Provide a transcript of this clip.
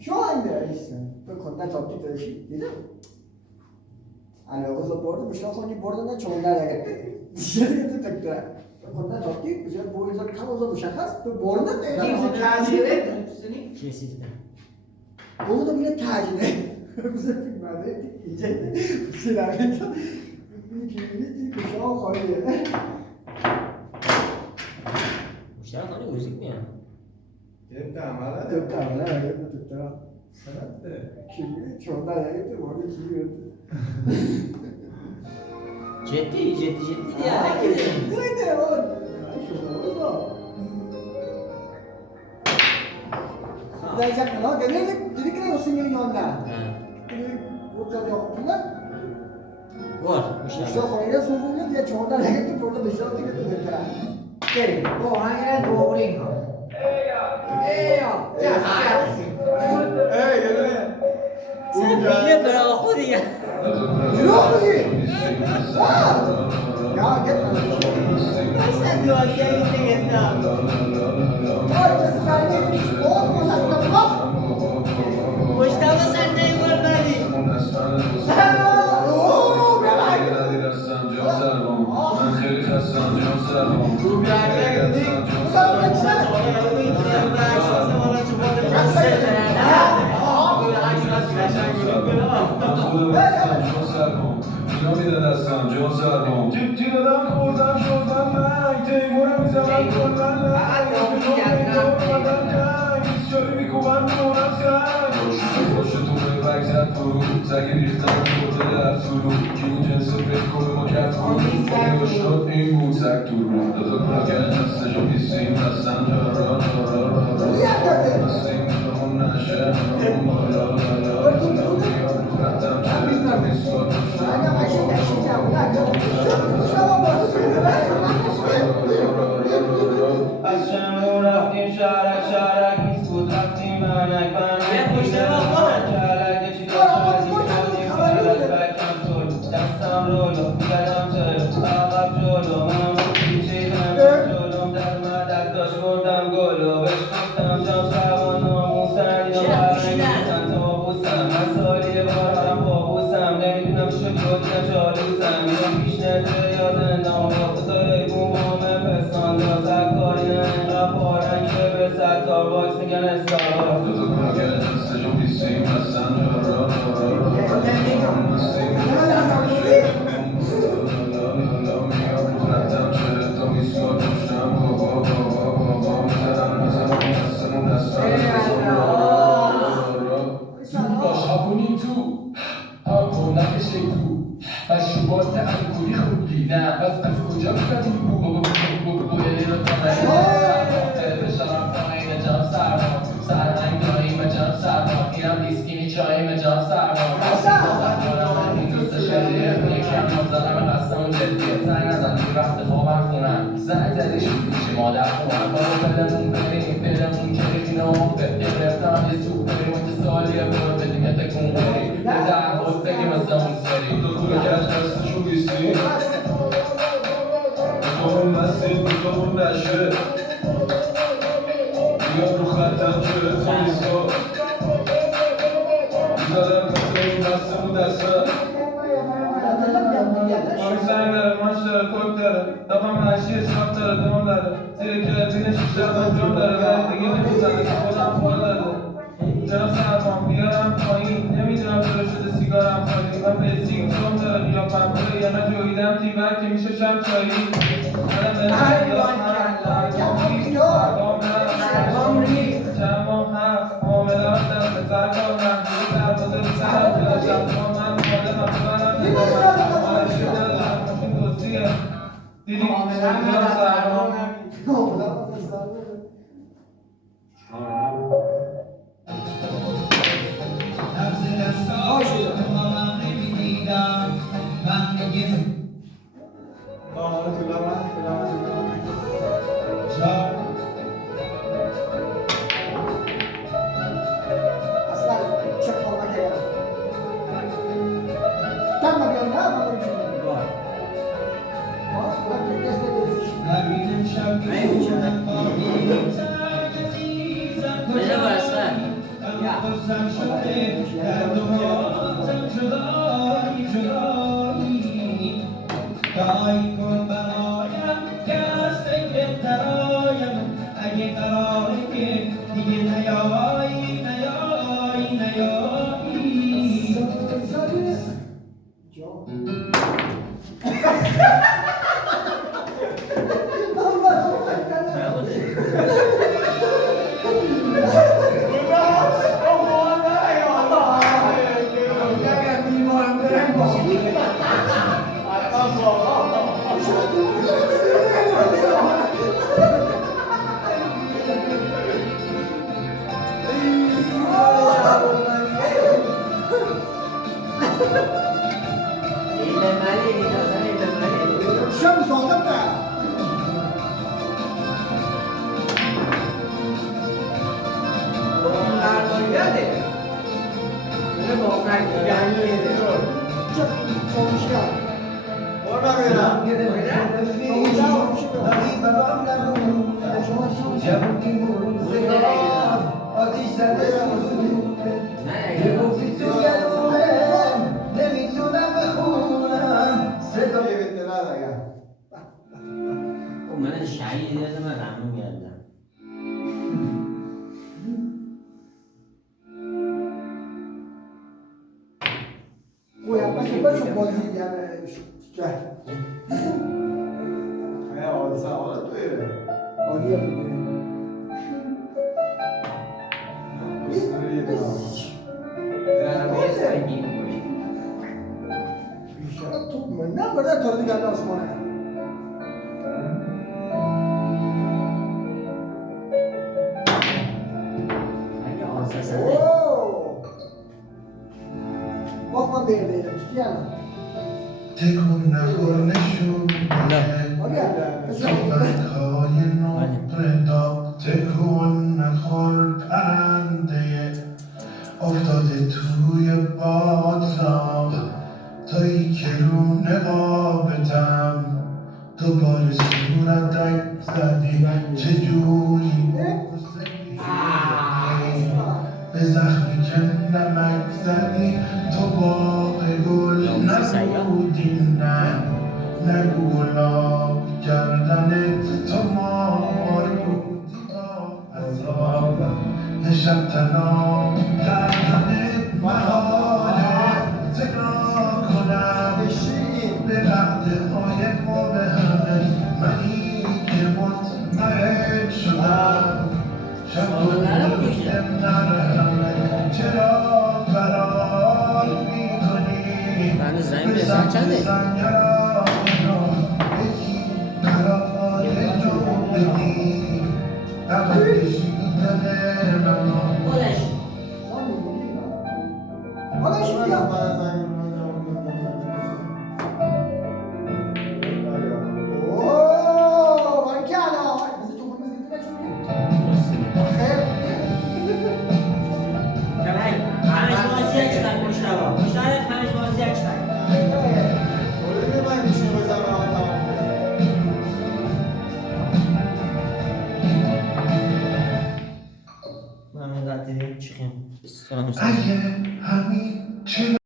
Şu anda işte. Bu konuda çok değişik değil mi? Allora, questo bordo, mi sono ogni bordo da ciò andare dışarı tekrar. Konuda çok değil, güzel boyunca kalıza bu şakas, bu bordo da Kimse tercih etmiyor. Kesinlikle. Bunu da bile tercih ediyor. Bu sefer filmlerde iyice bir şeyler yapıyor. Bir filmini bir kuşağı koyuyor. Müşteri tanıyor müzik mi ya? Dört tane var hadi. Dört tane var, dört tane. Sanat da. Kimi çoğundan yapıyor, orada kimi yapıyor. Ciddi ya. Neydi o? Şurada o. Zaten o dedik ki o singenin yanında. Burada yoktular. Var İşte müşteri. koyuna sözünü diye çoğundan yapıyor, burada dışarıda götürdüler. Gel. O hangi doğru inko? Sen bile bırak o diye. Ne oldu ki? Ya gitme. Sen diyor ki gitme. Orada sen ne diyorsun? Olmadan bak. Müşteri sen neyi görmedi? Ooo merak سگ ریختن خورده در فرو که این جنس فکر کنه ما کرد فرو شد این بود سگ تو رو دادا راگر جستشو بیستیم بستن جارا بستیم همون نشه همون بالا رفتم چه بیسکار از شمو رفتیم شهرک میسکود رفتیم منک دستم رولو بیادم جلو عقب جلو من پیچیدم جلوم در مدد داشت بردم گلو بهش گفتم جام سوان ناموسن یا برنگیزن تابوسم مسالی بارم بابوسم نمیدونم شد دیدم جالوسم میرم پیش نده یا زندان با خدای بومام پسان دازد کاری نه اینقدر پارن که به ستار باکس میگن استار دوتا کاگر دستشو بیستیم بستن جارا مشروبات الکلی خوردی نه پس از کجا می‌کنی بو الینا تمام بشارم پایین جام سرما سرهنگ داییم جام سرما اینم دیسکینی چاییم جام سرما این دوست شدیه یکم نازنم قصدمون جدیه زنگ نزن این وقت خوابم خونم زنگ زدی شد میشه مادر خونم بابا بلمون بریم بلمون کلیفی ناموده گرفتم یه سوپ بریم متصالیه برو بدیم یه تکون بریم یه درخواست بگیم از دمون سریم دو تو گشت دستشو بیستیم بخورم مسیل بخورم نشه بیاد رو خطم شده تو میسکا بیزادم کسیم دستمون دسته آبی سنگ داره ماش داره کوک داره دفعه منشی اسکاف داره دمام داره زیر کلبین شیشه انجام داره ولی دیگه نمیزنه که خودم خور داره جناب سربان بیارم پایین نمیدونم چرا شده سیگارم خالی من به سیگارم داره قیافم بره یا نه جویدم تیبر که میشه شب چایی چند ماه هست معامله هم دست سر کار محجوری سربازه رو سر کلاشم من مادم افزارم ماشین دوستیه دیدی جناب سربان روزم شده در دنیاتم جدایی جدایی دایی کن برایم که از فکر ترایم اگه قراره که دیگه نیایی نیایی نیایی الشمس وهتبدأ برداریده بره با فرقیدنیه çok konuşuyor. برو برم من شهید دیدم من ممنون گردم Bu yapmak için çok bozuk yani. Gel. Oraya yapıyor. İnşallah tutma. Ne kadar tanıdı geldi Osman'a. اگه آساسا Oo. Bakma değerli. Tutuyor. تکون نخور نشونه Oraya. صحبت‌های نقره تکون نخور پرنده افتاده توی بادلاق تایی که رو نقابتم دوباره صورتک زدی چجوری به زخمی که نمک زدی تو باغ گل نبودی نه نگو گلاب کردنت تو مار بودی با عذاب یه شب تنها کردنت محاله تکرار کنم به وعده های مبهمه منی که مطمئن شدم شب و نرمه چرا فرار میکنی هنوز رنگ به سر چنده؟ یکی قرار جو بدی عقل کشیدن منو خودش Bana şimdi yap. Oo, bankala. Bizi toplumumuz gittiler çünkü. Bakayım. پنج بازی یک تک مشتبه مشتبه 5 بازی یک تک من قطعه چیخیم اگه همین چه